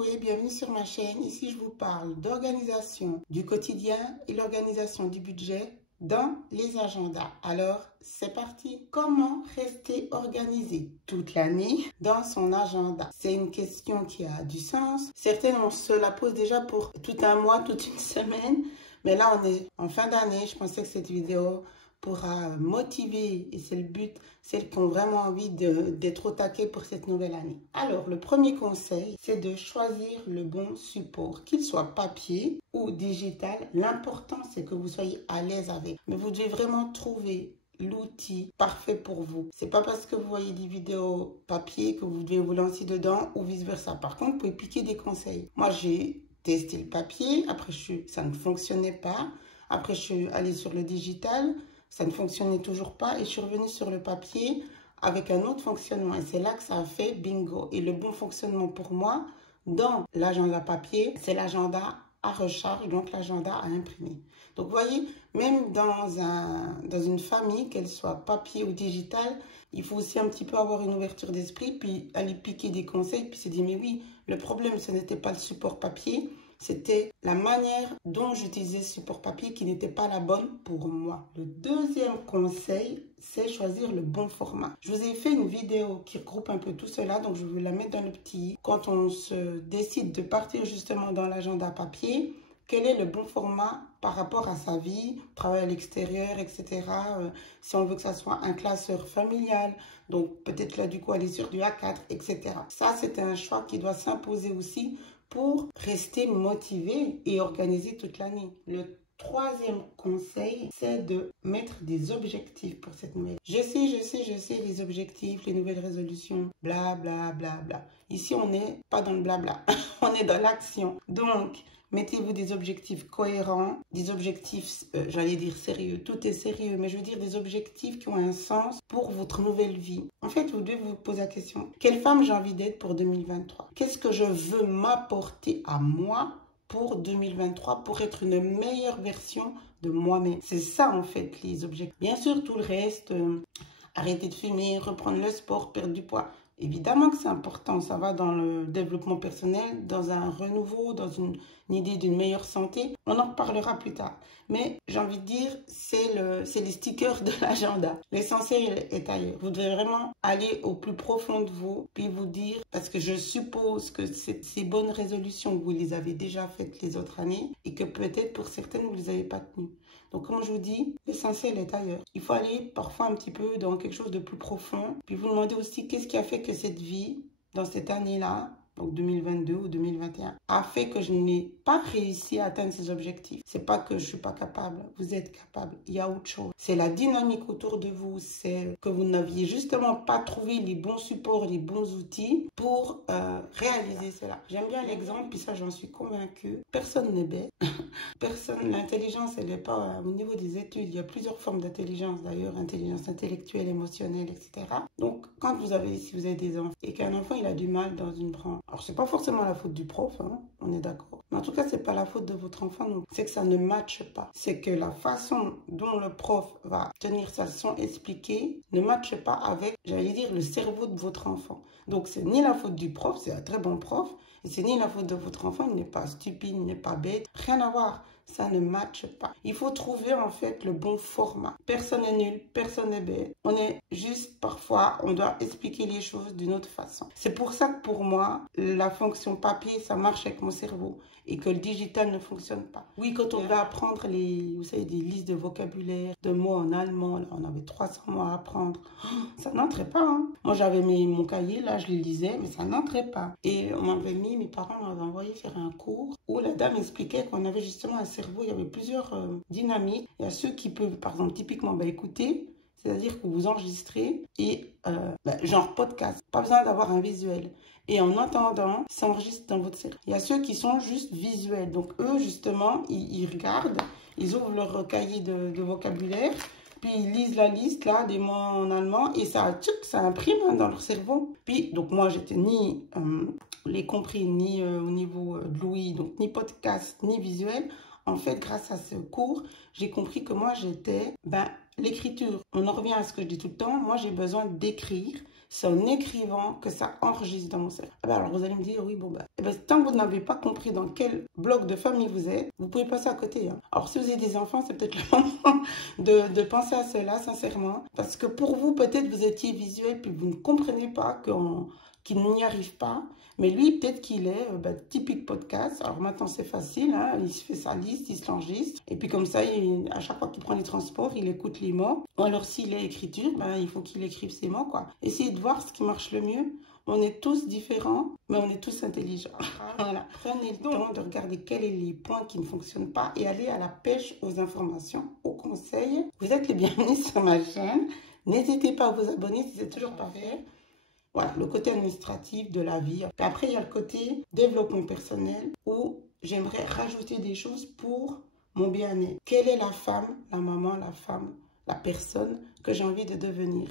Chloé, bienvenue sur ma chaîne. Ici, je vous parle d'organisation du quotidien et l'organisation du budget dans les agendas. Alors, c'est parti. Comment rester organisé toute l'année dans son agenda? C'est une question qui a du sens. Certaines, on se la pose déjà pour tout un mois, toute une semaine. Mais là, on est en fin d'année. Je pensais que cette vidéo pourra motiver, et c'est le but, celles qui ont vraiment envie d'être au taquet pour cette nouvelle année. Alors, le premier conseil, c'est de choisir le bon support, qu'il soit papier ou digital. L'important, c'est que vous soyez à l'aise avec. Mais vous devez vraiment trouver l'outil parfait pour vous. C'est pas parce que vous voyez des vidéos papier que vous devez vous lancer dedans ou vice-versa. Par contre, vous pouvez piquer des conseils. Moi, j'ai testé le papier, après ça ne fonctionnait pas. Après, je suis allée sur le digital. Ça ne fonctionnait toujours pas et je suis revenue sur le papier avec un autre fonctionnement. Et c'est là que ça a fait bingo. Et le bon fonctionnement pour moi, dans l'agenda papier, c'est l'agenda à recharge, donc l'agenda à imprimer. Donc, vous voyez, même dans une famille, qu'elle soit papier ou digital, il faut aussi un petit peu avoir une ouverture d'esprit, puis aller piquer des conseils, puis se dire, mais oui, le problème, ce n'était pas le support papier, c'était la manière dont j'utilisais ce support papier qui n'était pas la bonne pour moi. Le deuxième conseil, c'est choisir le bon format. Je vous ai fait une vidéo qui regroupe un peu tout cela, donc je vais vous la mettre dans le petit. Quand on se décide de partir justement dans l'agenda papier, quel est le bon format par rapport à sa vie, travail à l'extérieur, etc. Si on veut que ça soit un classeur familial, donc peut-être là du coup aller sur du A4, etc. Ça, c'est un choix qui doit s'imposer aussi pour rester motivé et organisé toute l'année. Le troisième conseil, c'est de mettre des objectifs pour cette nouvelle. Je sais, les objectifs, les nouvelles résolutions, bla, bla, bla, bla. Ici, on n'est pas dans le blabla, on est dans l'action. Donc, mettez-vous des objectifs cohérents, des objectifs, j'allais dire sérieux, tout est sérieux, mais je veux dire des objectifs qui ont un sens pour votre nouvelle vie. En fait, vous devez vous poser la question, quelle femme j'ai envie d'être pour 2023? Qu'est-ce que je veux m'apporter à moi pour 2023 pour être une meilleure version de moi-même? C'est ça en fait les objectifs. Bien sûr, tout le reste, arrêter de fumer, reprendre le sport, perdre du poids. Évidemment que c'est important, ça va dans le développement personnel, dans un renouveau, dans une idée d'une meilleure santé. On en reparlera plus tard. Mais j'ai envie de dire, c'est les stickers de l'agenda. L'essentiel est ailleurs. Vous devez vraiment aller au plus profond de vous, puis vous dire, parce que je suppose que ces bonnes résolutions, vous les avez déjà faites les autres années, et que peut-être pour certaines, vous ne les avez pas tenues. Donc, comme je vous dis, l'essentiel est ailleurs. Il faut aller parfois un petit peu dans quelque chose de plus profond. Puis vous demandez aussi qu'est-ce qui a fait que cette vie, dans cette année-là, donc 2022 ou 2021, a fait que je n'ai pas réussi à atteindre ces objectifs. C'est pas que je suis pas capable, vous êtes capable. Il y a autre chose. C'est la dynamique autour de vous, c'est que vous n'aviez justement pas trouvé les bons supports, les bons outils pour réaliser cela. J'aime bien l'exemple, puis ça j'en suis convaincue. Personne n'est bête. Personne, l'intelligence, elle n'est pas au niveau des études. Il y a plusieurs formes d'intelligence d'ailleurs, intelligence intellectuelle, émotionnelle, etc. Donc, si vous avez des enfants et qu'un enfant il a du mal dans une branche, alors c'est pas forcément la faute du prof, hein, on est d'accord. Mais en tout cas, c'est pas la faute de votre enfant, non. C'est que ça ne matche pas. C'est que la façon dont le prof va tenir sa leçon expliquée ne matche pas avec, j'allais dire, le cerveau de votre enfant. Donc, c'est ni la faute du prof, c'est un très bon prof, et c'est ni la faute de votre enfant, il n'est pas stupide, il n'est pas bête, rien à voir. Ça ne matche pas. Il faut trouver en fait le bon format. Personne n'est nul, personne n'est bête. On est juste parfois, on doit expliquer les choses d'une autre façon. C'est pour ça que pour moi, la fonction papier, ça marche avec mon cerveau et que le digital ne fonctionne pas. Oui, quand on va apprendre vous savez, des listes de vocabulaire, de mots en allemand, là, on avait 300 mots à apprendre. Ça n'entrait pas. Hein. Moi, j'avais mon cahier, là, je le lisais, mais ça n'entrait pas. Et mes parents m'avaient envoyé faire un cours où la dame expliquait qu'on avait justement un cerveau, il y avait plusieurs dynamiques. Il y a ceux qui peuvent, par exemple, typiquement, écouter, c'est-à-dire que vous enregistrez et genre podcast, pas besoin d'avoir un visuel. Et en entendant, ça enregistre dans votre cerveau. Il y a ceux qui sont juste visuels. Donc eux, justement, ils regardent, ils ouvrent leur cahier de vocabulaire, puis ils lisent la liste là des mots en allemand et ça imprime dans leur cerveau. Puis donc moi j'étais ni les compris ni au niveau de l'ouïe, donc ni podcast ni visuel. En fait, grâce à ce cours, j'ai compris que moi j'étais l'écriture, on en revient à ce que je dis tout le temps. Moi, j'ai besoin d'écrire. C'est en écrivant que ça enregistre dans mon cerveau. Alors vous allez me dire, oui, bon, tant que vous n'avez pas compris dans quel bloc de famille vous êtes, vous pouvez passer à côté. Hein. Alors si vous avez des enfants, c'est peut-être le moment de penser à cela, sincèrement. Parce que pour vous, peut-être vous étiez visuel, puis vous ne comprenez pas qu'il n'y arrive pas. Mais lui, peut-être qu'il est typique podcast. Alors maintenant, c'est facile. Hein? Il se fait sa liste, il se l'enregistre. Et puis comme ça, à chaque fois qu'il prend les transports, il écoute les mots. Ou alors s'il est écriture, il faut qu'il écrive ses mots, quoi. Essayez de voir ce qui marche le mieux. On est tous différents, mais on est tous intelligents. Voilà. Prenez le temps de regarder quels sont les points qui ne fonctionnent pas et allez à la pêche aux informations, aux conseils. Vous êtes les bienvenus sur ma chaîne. N'hésitez pas à vous abonner si c'est toujours pas fait. Voilà, le côté administratif de la vie. Et après, il y a le côté développement personnel où j'aimerais rajouter des choses pour mon bien-être. Quelle est la femme, la maman, la femme, la personne que j'ai envie de devenir?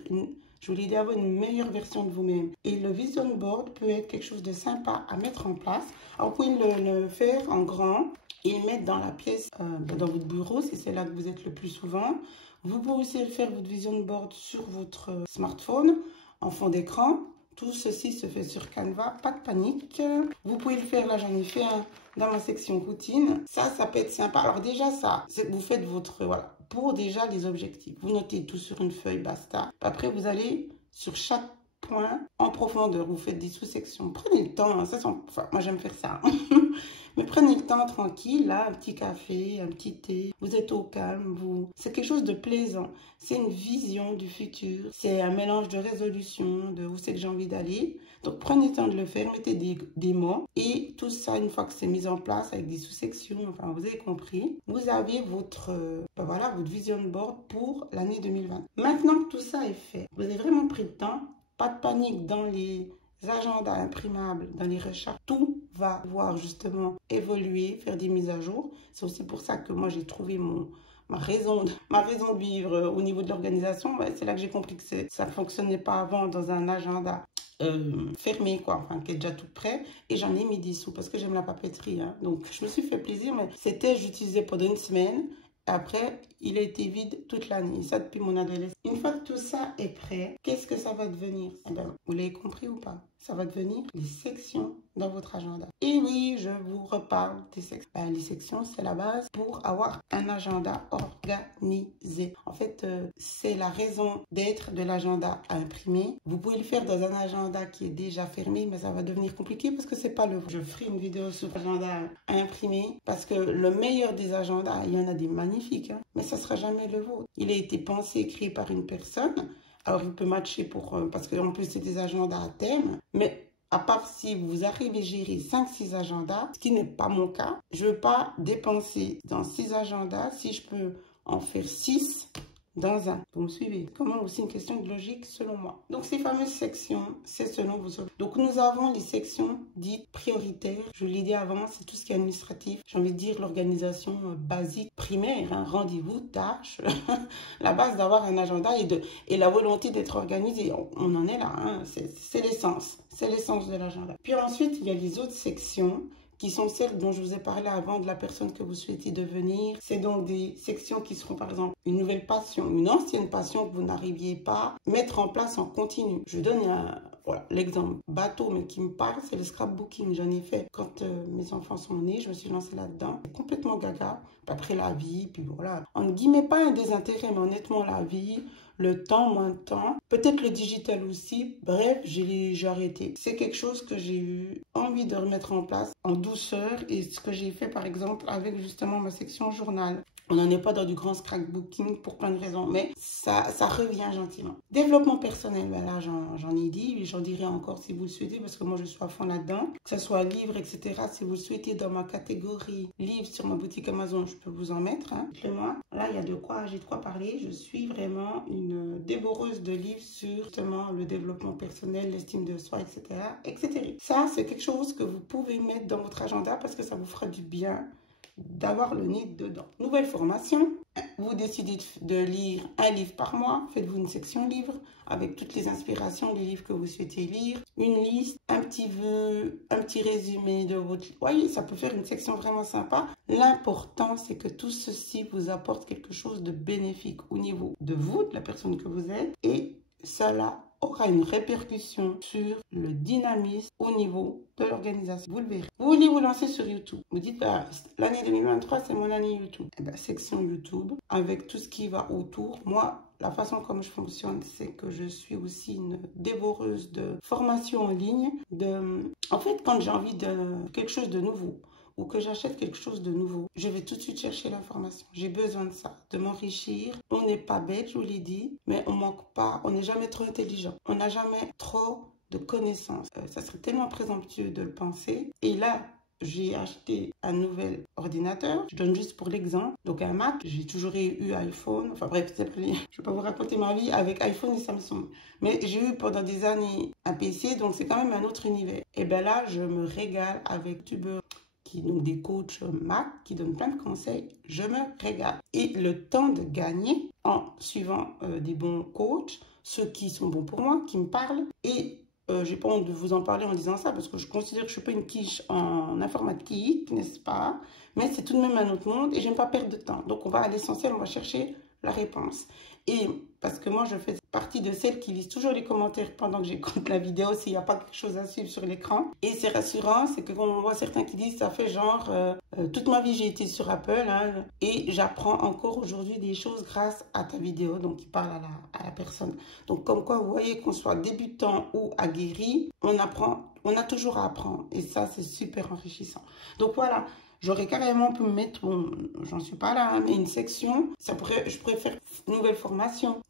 Je voulais d'avoir une meilleure version de vous-même. Et le vision board peut être quelque chose de sympa à mettre en place. Alors, vous pouvez le faire en grand et le mettre dans la pièce, dans votre bureau, si c'est là que vous êtes le plus souvent. Vous pouvez aussi faire votre vision board sur votre smartphone, en fond d'écran. Tout ceci se fait sur Canva, pas de panique. Vous pouvez le faire, là j'en ai fait un dans ma section routine. Ça peut être sympa. Alors déjà ça, vous faites votre, voilà, pour déjà les objectifs. Vous notez tout sur une feuille, basta. Après vous allez sur chaque point en profondeur. Vous faites des sous-sections. Prenez le temps, hein, moi j'aime faire ça. Mais prenez le temps tranquille, là, un petit café, un petit thé. Vous êtes au calme, c'est quelque chose de plaisant. C'est une vision du futur. C'est un mélange de résolution, de où c'est que j'ai envie d'aller. Donc prenez le temps de le faire, mettez des mots. Et tout ça, une fois que c'est mis en place avec des sous-sections, enfin vous avez compris, vous avez votre vision board pour l'année 2020. Maintenant que tout ça est fait, vous avez vraiment pris le temps, pas de panique dans les agendas imprimables, dans les recherches, tout va pouvoir justement évoluer, faire des mises à jour. C'est aussi pour ça que moi j'ai trouvé ma raison de vivre au niveau de l'organisation. C'est là que j'ai compris que ça ne fonctionnait pas avant dans un agenda fermé, quoi, enfin qui est déjà tout prêt. Et j'en ai mis des sous parce que j'aime la papeterie. Hein. Donc je me suis fait plaisir, mais j'utilisais pendant une semaine. Après, il a été vide toute l'année, ça depuis mon adolescence. Une fois que tout ça est prêt, qu'est-ce que ça va devenir? Vous l'avez compris ou pas? Ça va devenir les sections dans votre agenda. Et oui, je vous reparle des sections. Les sections, c'est la base pour avoir un agenda organisé. En fait, c'est la raison d'être de l'agenda à imprimer. Vous pouvez le faire dans un agenda qui est déjà fermé, mais ça va devenir compliqué parce que c'est pas le vôtre. Je ferai une vidéo sur l'agenda à imprimer parce que le meilleur des agendas, il y en a des magnifiques, hein, mais ça sera jamais le vôtre. Il a été pensé, créé par une personne. Alors, il peut matcher parce qu'en plus, c'est des agendas à thème. Mais à part si vous arrivez à gérer 5-6 agendas, ce qui n'est pas mon cas, je ne veux pas dépenser dans 6 agendas si je peux en faire 6 dans un. Vous me suivez? Comment aussi une question de logique selon moi. Donc, ces fameuses sections, c'est selon vos objectifs. Donc, nous avons les sections dites prioritaires. Je l'ai dit avant, c'est tout ce qui est administratif. J'ai envie de dire l'organisation basique, primaire, un rendez-vous, tâches. La base d'avoir un agenda et la volonté d'être organisé. On en est là, hein. C'est l'essence. C'est l'essence de l'agenda. Puis ensuite, il y a les autres sections qui sont celles dont je vous ai parlé avant de la personne que vous souhaitez devenir. C'est donc des sections qui seront par exemple une nouvelle passion, une ancienne passion que vous n'arriviez pas à mettre en place en continu. Je donne l'exemple bateau, mais qui me parle, c'est le scrapbooking. J'en ai fait quand mes enfants sont nés, je me suis lancée là-dedans. Complètement gaga. Puis après la vie, puis voilà. En guillemets, pas un désintérêt, mais honnêtement la vie, le temps, moins de temps. Peut-être le digital aussi. Bref, j'ai arrêté. C'est quelque chose que j'ai eu envie de remettre en place en douceur et ce que j'ai fait par exemple avec justement ma section journal. On n'en est pas dans du grand scrapbooking pour plein de raisons, mais ça revient gentiment. Développement personnel, là j'en ai dit, et j'en dirai encore si vous le souhaitez, parce que moi je suis à fond là-dedans. Que ce soit livre, etc. Si vous le souhaitez dans ma catégorie livre sur ma boutique Amazon, je peux vous en mettre. Hein. Dites-le-moi. Là, j'ai de quoi parler. Je suis vraiment une dévoreuse de livres sur justement le développement personnel, l'estime de soi, etc., etc. Ça, c'est quelque chose que vous pouvez mettre dans votre agenda parce que ça vous fera du bien d'avoir le nez dedans. Nouvelle formation, vous décidez de lire un livre par mois, faites-vous une section livre avec toutes les inspirations des livres que vous souhaitez lire, une liste, un petit vœu, un petit résumé de votre... Vous voyez, ça peut faire une section vraiment sympa. L'important, c'est que tout ceci vous apporte quelque chose de bénéfique au niveau de vous, de la personne que vous êtes, et cela aura une répercussion sur le dynamisme au niveau de l'organisation. Vous le verrez. Vous voulez vous lancer sur YouTube. Vous dites, bah, l'année 2023, c'est mon année YouTube. Eh bien, section YouTube, avec tout ce qui va autour. Moi, la façon comme je fonctionne, c'est que je suis aussi une dévoreuse de formation en ligne. En fait, quand j'ai envie de quelque chose de nouveau, ou que j'achète quelque chose de nouveau, je vais tout de suite chercher l'information. J'ai besoin de ça, de m'enrichir. On n'est pas bête, je vous l'ai dit, mais on manque pas, on n'est jamais trop intelligent. On n'a jamais trop de connaissances. Ça serait tellement présomptueux de le penser. Et là, j'ai acheté un nouvel ordinateur. Je donne juste pour l'exemple. Donc un Mac, j'ai toujours eu iPhone. Enfin bref, je ne vais pas vous raconter ma vie avec iPhone et Samsung. Mais j'ai eu pendant des années un PC, donc c'est quand même un autre univers. Et bien là, je me régale avec YouTubeurs qui ont des coachs Mac, qui donnent plein de conseils. Je me régale. Et le temps de gagner en suivant des bons coachs, ceux qui sont bons pour moi, qui me parlent. Et j'ai pas honte de vous en parler en disant ça, parce que je considère que je suis pas une quiche en informatique, n'est-ce pas? Mais c'est tout de même un autre monde et j'aime pas perdre de temps. Donc on va à l'essentiel, on va chercher la réponse. Et parce que moi, je fais partie de celles qui lisent toujours les commentaires pendant que j'écoute la vidéo s'il n'y a pas quelque chose à suivre sur l'écran. Et c'est rassurant, c'est que quand on voit certains qui disent, ça fait genre, toute ma vie j'ai été sur Apple, hein, et j'apprends encore aujourd'hui des choses grâce à ta vidéo, donc il parle à la personne. Donc comme quoi, vous voyez qu'on soit débutant ou aguerri, on apprend, on a toujours à apprendre. Et ça, c'est super enrichissant. Donc voilà. J'aurais carrément pu me mettre, bon, j'en suis pas là, hein, mais une section, je pourrais faire une nouvelle formation,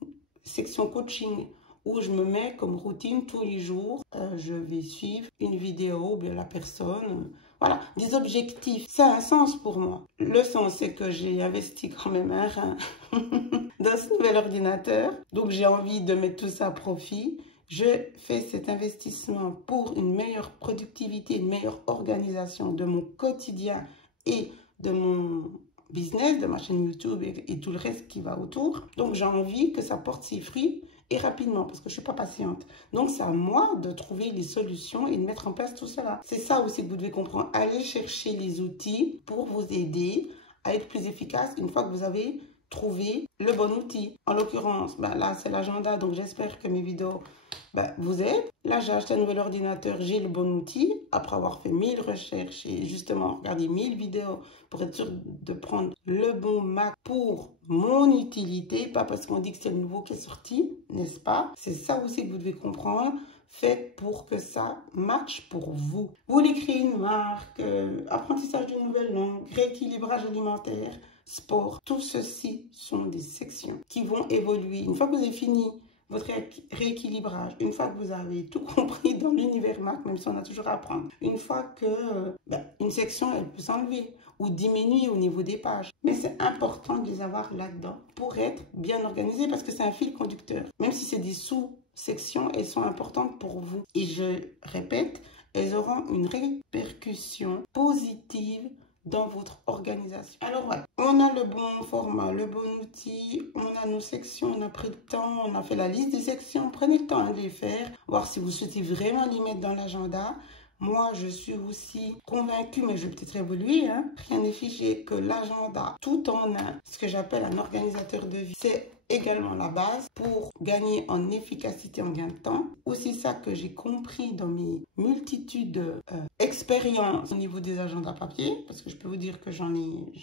section coaching, où je me mets comme routine tous les jours, je vais suivre une vidéo ou bien la personne, voilà, des objectifs. Ça a un sens pour moi. Le sens, c'est que j'ai investi quand même un rein dans ce nouvel ordinateur, donc j'ai envie de mettre tout ça à profit. Je fais cet investissement pour une meilleure productivité, une meilleure organisation de mon quotidien et de mon business, de ma chaîne YouTube et tout le reste qui va autour. Donc, j'ai envie que ça porte ses fruits et rapidement parce que je ne suis pas patiente. Donc, c'est à moi de trouver les solutions et de mettre en place tout cela. C'est ça aussi que vous devez comprendre. Allez chercher les outils pour vous aider à être plus efficace une fois que vous avez trouvé le bon outil. En l'occurrence, ben là, c'est l'agenda. Donc, j'espère que mes vidéos vous aident. Là, j'ai acheté un nouvel ordinateur. J'ai le bon outil. Après avoir fait 1000 recherches et justement regardé 1000 vidéos pour être sûr de prendre le bon Mac pour mon utilité. Pas parce qu'on dit que c'est le nouveau qui est sorti, n'est-ce pas? C'est ça aussi que vous devez comprendre. Faites pour que ça matche pour vous. Vous voulez créer une marque, apprentissage d'une nouvelle langue, rééquilibrage alimentaire, sport. Tout ceci sont des sections qui vont évoluer. Une fois que vous avez fini votre rééquilibrage, une fois que vous avez tout compris dans l'univers Mac, même si on a toujours à apprendre, une fois que une section, elle peut s'enlever ou diminuer au niveau des pages. Mais c'est important de les avoir là-dedans pour être bien organisé parce que c'est un fil conducteur. Même si c'est des sous-sections, elles sont importantes pour vous. Et je répète, elles auront une répercussion positive dans votre organisation. Alors voilà, on a le bon format, le bon outil, on a nos sections, on a pris le temps, on a fait la liste des sections. Prenez le temps de les faire, voir si vous souhaitez vraiment les mettre dans l'agenda. Moi, je suis aussi convaincue, mais je vais peut-être évoluer, hein. Rien n'est figé, que l'agenda, tout en un, ce que j'appelle un organisateur de vie, c'est également la base pour gagner en efficacité, en gain de temps. Aussi ça que j'ai compris dans mes multitudes d'expériences au niveau des agendas papier, parce que je peux vous dire que j'en ai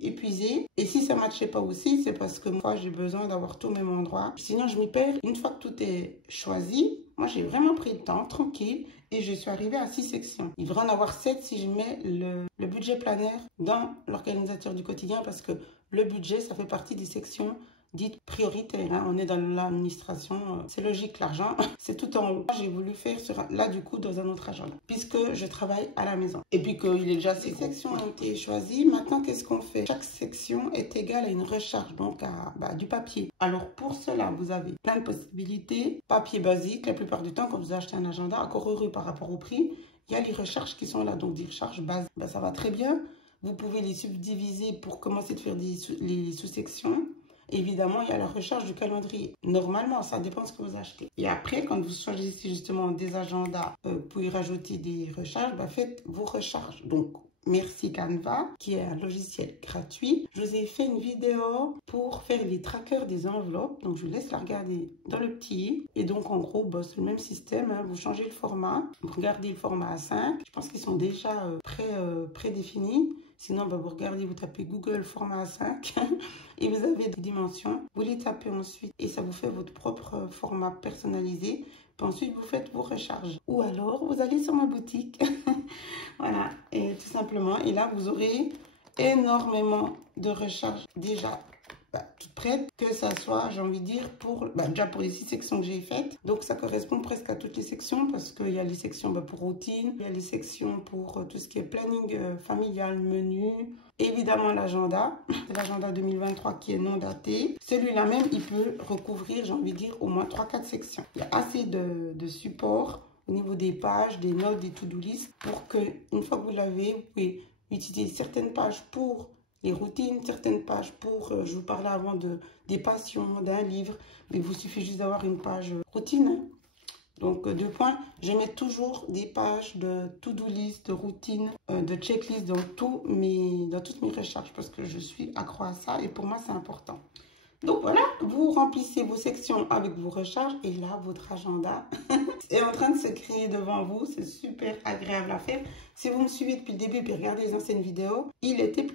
épuisé. Et si ça ne matchait pas aussi, c'est parce que moi, j'ai besoin d'avoir tout au même endroit. Sinon, je m'y perds. Une fois que tout est choisi, moi, j'ai vraiment pris le temps, tranquille, et je suis arrivée à 6 sections. Il devrait en avoir 7 si je mets le budget planaire dans l'organisateur du quotidien, parce que le budget, ça fait partie des sections dites prioritaires. Hein. On est dans l'administration, c'est logique, l'argent, c'est tout en haut. J'ai voulu faire là, du coup, dans un autre agenda, puisque je travaille à la maison. Et puis qu'il est déjà 6 sections ont été choisies. Maintenant, qu'est-ce qu'on fait? Chaque section est égale à une recharge, donc à du papier. Alors, pour cela, vous avez plein de possibilités. Papier basique, la plupart du temps, quand vous achetez un agenda, encore heureux par rapport au prix, il y a les recharges qui sont là, donc des recharges basiques. Ça va très bien. Vous pouvez les subdiviser pour commencer de faire les sous-sections. Évidemment, il y a la recharge du calendrier. Normalement, ça dépend de ce que vous achetez. Et après, quand vous choisissez justement des agendas pour y rajouter des recharges, faites vos recharges. Donc, merci Canva, qui est un logiciel gratuit. Je vous ai fait une vidéo pour faire les trackers des enveloppes. Donc, je vous laisse la regarder dans le petit. Et donc, en gros, c'est le même système. Hein. Vous changez le format. Vous regardez le format A5. Je pense qu'ils sont déjà prédéfinis. Sinon, vous regardez, vous tapez Google format A5 et vous avez des dimensions. Vous les tapez ensuite et ça vous fait votre propre format personnalisé. Puis ensuite, vous faites vos recharges. Ou alors, vous allez sur ma boutique. Voilà, et tout simplement. Et là, vous aurez énormément de recharges déjà toutes prêtes, que ça soit, j'ai envie de dire, déjà pour les 6 sections que j'ai faites. Donc, ça correspond presque à toutes les sections parce qu'il y a les sections pour routine, il y a les sections pour tout ce qui est planning familial, menu. Évidemment, l'agenda, l'agenda 2023 qui est non daté. Celui-là même, il peut recouvrir, j'ai envie de dire, au moins 3-4 sections. Il y a assez de support au niveau des pages, des notes, des to-do list pour que, une fois que vous l'avez, vous pouvez utiliser certaines pages pour les routines, certaines pages pour, je vous parlais avant des passions, d'un livre, mais il vous suffit juste d'avoir une page routine. Donc, 2 points, je mets toujours des pages de to-do list, de routine, de checklist dans toutes mes recherches parce que je suis accro à ça et pour moi, c'est important. Donc voilà, vous remplissez vos sections avec vos recharges et là, votre agenda est en train de se créer devant vous. C'est super agréable à faire. Si vous me suivez depuis le début et regardez les anciennes vidéos, il était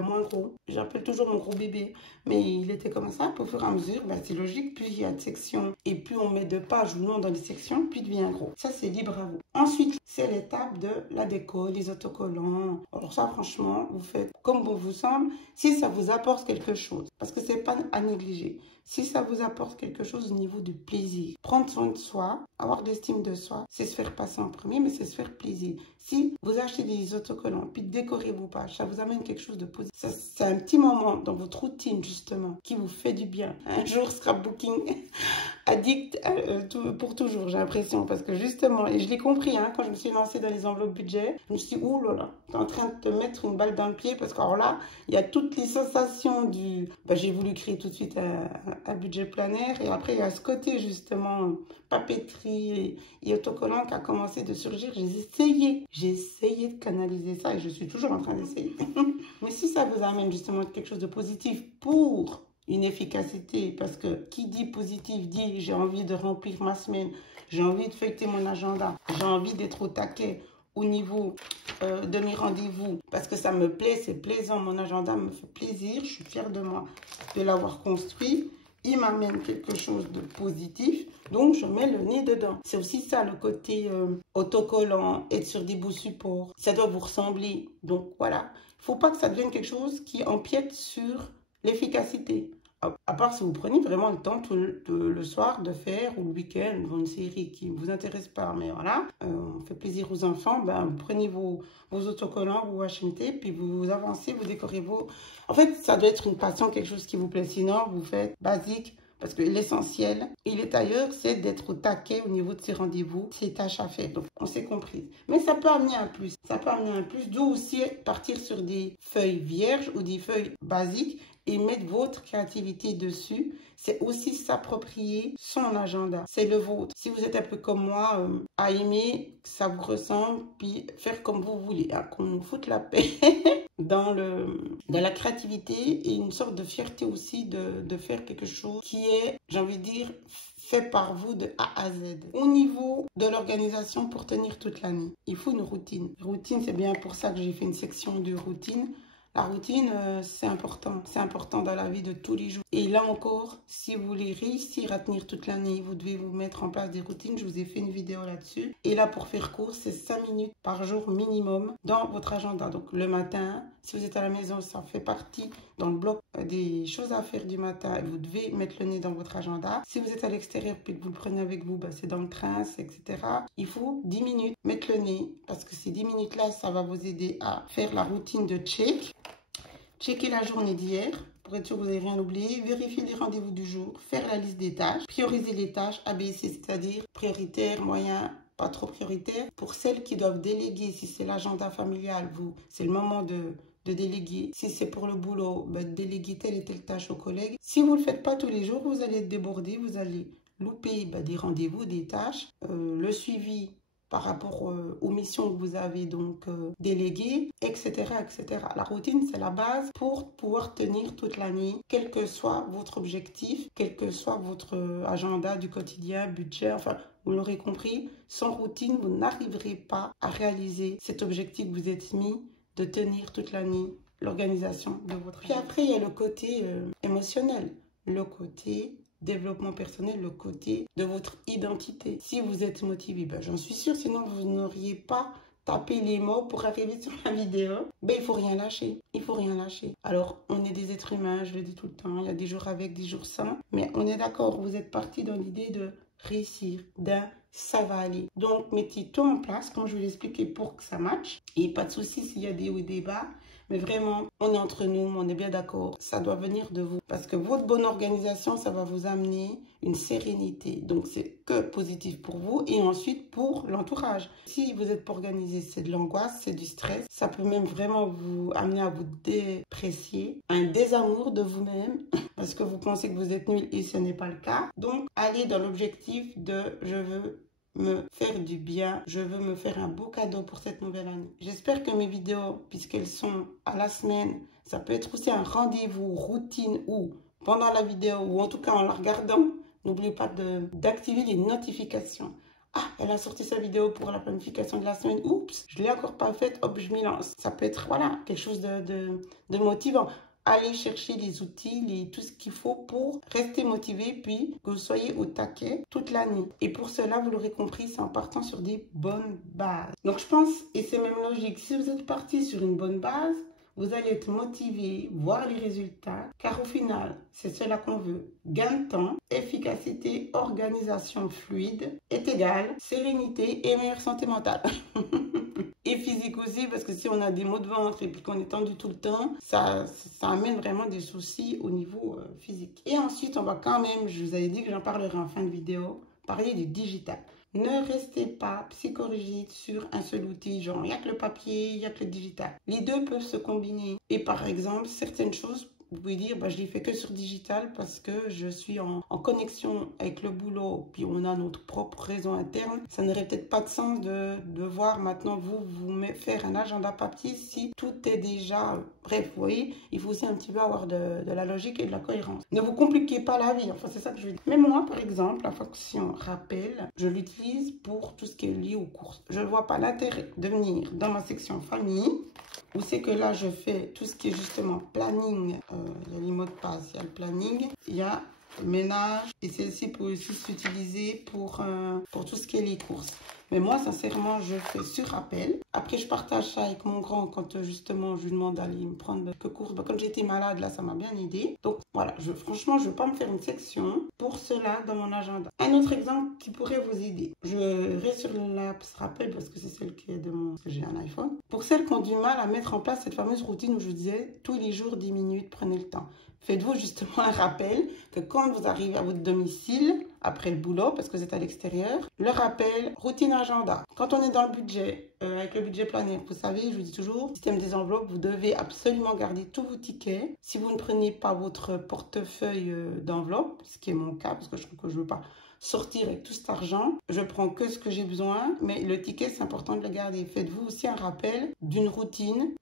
moins gros. J'appelle toujours mon gros bébé, mais il était comme ça. Au fur et à mesure, c'est logique, plus il y a de sections et plus on met de pages ou non dans les sections, plus il devient gros. Ça, c'est libre à vous. Ensuite, c'est l'étape de la déco, les autocollants. Alors ça, franchement, vous faites comme bon vous semble, si ça vous apporte quelque chose. Parce que c'est pas à négliger. Si ça vous apporte quelque chose au niveau du plaisir, prendre soin de soi, avoir de l'estime de soi, c'est se faire passer en premier, mais c'est se faire plaisir. Si vous achetez des autocollants, puis décorez vos pages, ça vous amène quelque chose de positif. C'est un petit moment dans votre routine, justement, qui vous fait du bien. Un jour, scrapbooking addict pour toujours, j'ai l'impression. Parce que justement, et je l'ai compris, quand je me suis lancée dans les enveloppes budget, je me suis dit, ouh là là, t'es en train de te mettre une balle dans le pied. Parce que alors là, il y a toutes les sensations du... j'ai voulu créer tout de suite un budget planner. Et après, il y a ce côté, justement, papeterie et autocollant qui a commencé de surgir. J'ai essayé de canaliser ça et je suis toujours en train d'essayer. Mais si ça vous amène justement quelque chose de positif pour une efficacité, parce que qui dit positif dit j'ai envie de remplir ma semaine, j'ai envie de feuilleter mon agenda, j'ai envie d'être au taquet au niveau de mes rendez-vous, parce que ça me plaît, c'est plaisant, mon agenda me fait plaisir, je suis fière de moi de l'avoir construit. Il m'amène quelque chose de positif, donc je mets le nez dedans. C'est aussi ça le côté autocollant, être sur des beaux supports. Ça doit vous ressembler, donc voilà. Il ne faut pas que ça devienne quelque chose qui empiète sur l'efficacité. À part si vous prenez vraiment le temps le soir de faire, ou le week-end, une série qui ne vous intéresse pas, mais voilà, on fait plaisir aux enfants, vous prenez vos autocollants, vos HMT, puis vous avancez, vous décorez vos... En fait, ça doit être une passion, quelque chose qui vous plaît, sinon vous faites basique, parce que l'essentiel, il est ailleurs, c'est d'être au taquet au niveau de ses rendez-vous, ses tâches à faire. Donc, on s'est compris. Mais ça peut amener un plus. Ça peut amener un plus, d'où aussi partir sur des feuilles vierges ou des feuilles basiques et mettre votre créativité dessus. C'est aussi s'approprier son agenda. C'est le vôtre. Si vous êtes un peu comme moi, à aimer que ça vous ressemble, puis faire comme vous voulez, qu'on nous foute la paix. Dans la créativité et une sorte de fierté aussi de faire quelque chose qui est, j'ai envie de dire, fait par vous de A à Z. Au niveau de l'organisation pour tenir toute l'année, il faut une routine. Routine, c'est bien pour ça que j'ai fait une section de routine. La routine, c'est important. C'est important dans la vie de tous les jours. Et là encore, si vous voulez réussir à tenir toute l'année, vous devez vous mettre en place des routines. Je vous ai fait une vidéo là-dessus. Et là, pour faire court, c'est 5 minutes par jour minimum dans votre agenda. Donc, le matin, si vous êtes à la maison, ça fait partie dans le bloc des choses à faire du matin. Vous devez mettre le nez dans votre agenda. Si vous êtes à l'extérieur puis que vous le prenez avec vous, c'est dans le train, etc. Il faut 10 minutes mettre le nez parce que ces 10 minutes-là, ça va vous aider à faire la routine de check. Checker la journée d'hier pour être sûr que vous n'avez rien oublié. Vérifier les rendez-vous du jour. Faire la liste des tâches. Prioriser les tâches ABC, c'est-à-dire prioritaire, moyen, pas trop prioritaire. Pour celles qui doivent déléguer, si c'est l'agenda familial, c'est le moment de de déléguer. Si c'est pour le boulot, déléguer telle et telle tâche aux collègues. Si vous ne le faites pas tous les jours, vous allez être débordé, vous allez louper des rendez-vous, des tâches, le suivi par rapport aux missions que vous avez donc déléguées, etc., etc. La routine, c'est la base pour pouvoir tenir toute l'année, quel que soit votre objectif, quel que soit votre agenda du quotidien, budget, enfin, vous l'aurez compris, sans routine, vous n'arriverez pas à réaliser cet objectif que vous êtes mis de tenir toute l'année l'organisation de votre vie. Puis après, il y a le côté émotionnel, le côté développement personnel, le côté de votre identité. Si vous êtes motivé, j'en suis sûre, sinon vous n'auriez pas tapé les mots pour arriver sur la vidéo. Il faut rien lâcher. Il faut rien lâcher. Alors, on est des êtres humains, je le dis tout le temps, il y a des jours avec, des jours sans, mais on est d'accord, vous êtes parti dans l'idée de réussir, ça va aller. Donc, mettez tout en place, comme je vous l'ai expliqué, pour que ça matche. Et pas de souci s'il y a des hauts et des bas. Mais vraiment, on est entre nous, on est bien d'accord. Ça doit venir de vous. Parce que votre bonne organisation, ça va vous amener une sérénité. Donc, c'est que positif pour vous et ensuite pour l'entourage. Si vous n'êtes pas organisé, c'est de l'angoisse, c'est du stress. Ça peut même vraiment vous amener à vous déprécier, un désamour de vous-même parce que vous pensez que vous êtes nul et ce n'est pas le cas. Donc, allez dans l'objectif de « je veux me faire du bien, je veux me faire un beau cadeau pour cette nouvelle année. » J'espère que mes vidéos, puisqu'elles sont à la semaine, ça peut être aussi un rendez-vous, routine ou pendant la vidéo ou en tout cas en la regardant, n'oubliez pas d'activer les notifications. Ah, elle a sorti sa vidéo pour la planification de la semaine. Oups, je ne l'ai encore pas faite, hop, je m'y lance. Ça peut être, voilà, quelque chose de motivant. Allez chercher les outils, tout ce qu'il faut pour rester motivé, puis que vous soyez au taquet toute l'année. Et pour cela, vous l'aurez compris, c'est en partant sur des bonnes bases. Donc je pense, et c'est même logique, si vous êtes parti sur une bonne base, vous allez être motivé, voir les résultats, car au final, c'est cela qu'on veut. Gain de temps, efficacité, organisation fluide est égal, sérénité et meilleure santé mentale. Et physique aussi, parce que si on a des maux de ventre et puis qu'on est tendu tout le temps, ça amène vraiment des soucis au niveau physique. Et ensuite, on va quand même, je vous avais dit que j'en parlerai en fin de vidéo, parler du digital. Ne restez pas psychorigide sur un seul outil, genre il n'y a que le papier, il n'y a que le digital. Les deux peuvent se combiner. Et par exemple, certaines choses, vous pouvez dire, je ne les fais que sur digital parce que je suis en connexion avec le boulot, puis on a notre propre réseau interne. Ça n'aurait peut-être pas de sens de voir maintenant vous faire un agenda papier si tout est déjà... Bref, vous voyez, il faut aussi un petit peu avoir de la logique et de la cohérence. Ne vous compliquez pas la vie, enfin c'est ça que je veux dire. Mais moi, par exemple, la fonction rappel, je l'utilise pour tout ce qui est lié aux courses. Je ne vois pas l'intérêt de venir dans ma section famille, où c'est que là, je fais tout ce qui est justement planning. Il y a les mots de passe, il y a le planning, il y a le ménage. Et celle-ci peut aussi s'utiliser pour tout ce qui est les courses. Mais moi, sincèrement, je fais sur appel. Après, je partage ça avec mon grand quand justement, je lui demande d'aller me prendre quelques courses. Quand j'étais malade, là, ça m'a bien aidé. Donc voilà, franchement, je ne veux pas me faire une section pour cela dans mon agenda. Un autre exemple qui pourrait vous aider. Je reste sur l'apps rappel parce que c'est celle qui est de parce que j'ai un iPhone. Pour celles qui ont du mal à mettre en place cette fameuse routine où je vous disais, tous les jours, 10 minutes, prenez le temps. Faites-vous justement un rappel que quand vous arrivez à votre domicile, après le boulot, parce que vous êtes à l'extérieur, le rappel, routine agenda. Quand on est dans le budget, avec le budget planner, vous savez, je vous dis toujours, système des enveloppes, vous devez absolument garder tous vos tickets. Si vous ne prenez pas votre portefeuille d'enveloppe, ce qui est mon cas, parce que je trouve que je ne veux pas sortir avec tout cet argent, je prends que ce que j'ai besoin, mais le ticket, c'est important de le garder. Faites-vous aussi un rappel d'une routine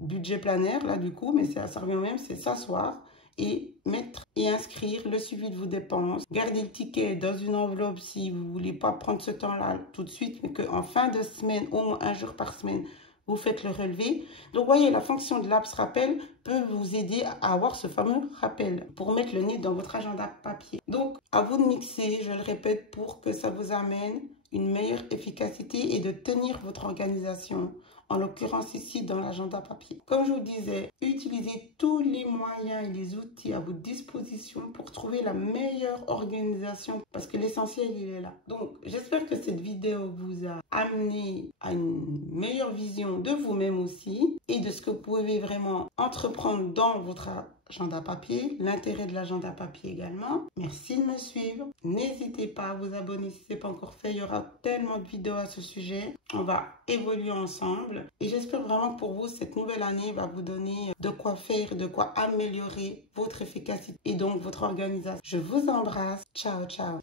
budget planner, là du coup, mais ça revient au même, c'est s'asseoir et mettre et inscrire le suivi de vos dépenses. Gardez le ticket dans une enveloppe si vous ne voulez pas prendre ce temps-là tout de suite, mais qu'en fin de semaine, au moins un jour par semaine, vous faites le relevé. Donc, voyez, la fonction de l'apps rappel peut vous aider à avoir ce fameux rappel pour mettre le nez dans votre agenda papier. Donc, à vous de mixer, je le répète, pour que ça vous amène une meilleure efficacité et de tenir votre organisation. En l'occurrence ici dans l'agenda papier. Comme je vous disais, utilisez tous les moyens et les outils à votre disposition pour trouver la meilleure organisation parce que l'essentiel il est là. Donc j'espère que cette vidéo vous a amené à une meilleure vision de vous-même aussi et de ce que vous pouvez vraiment entreprendre dans votre l'agenda papier, l'intérêt de l'agenda papier également. Merci de me suivre. N'hésitez pas à vous abonner si ce n'est pas encore fait. Il y aura tellement de vidéos à ce sujet. On va évoluer ensemble. Et j'espère vraiment que pour vous, cette nouvelle année va vous donner de quoi faire, de quoi améliorer votre efficacité et donc votre organisation. Je vous embrasse. Ciao, ciao.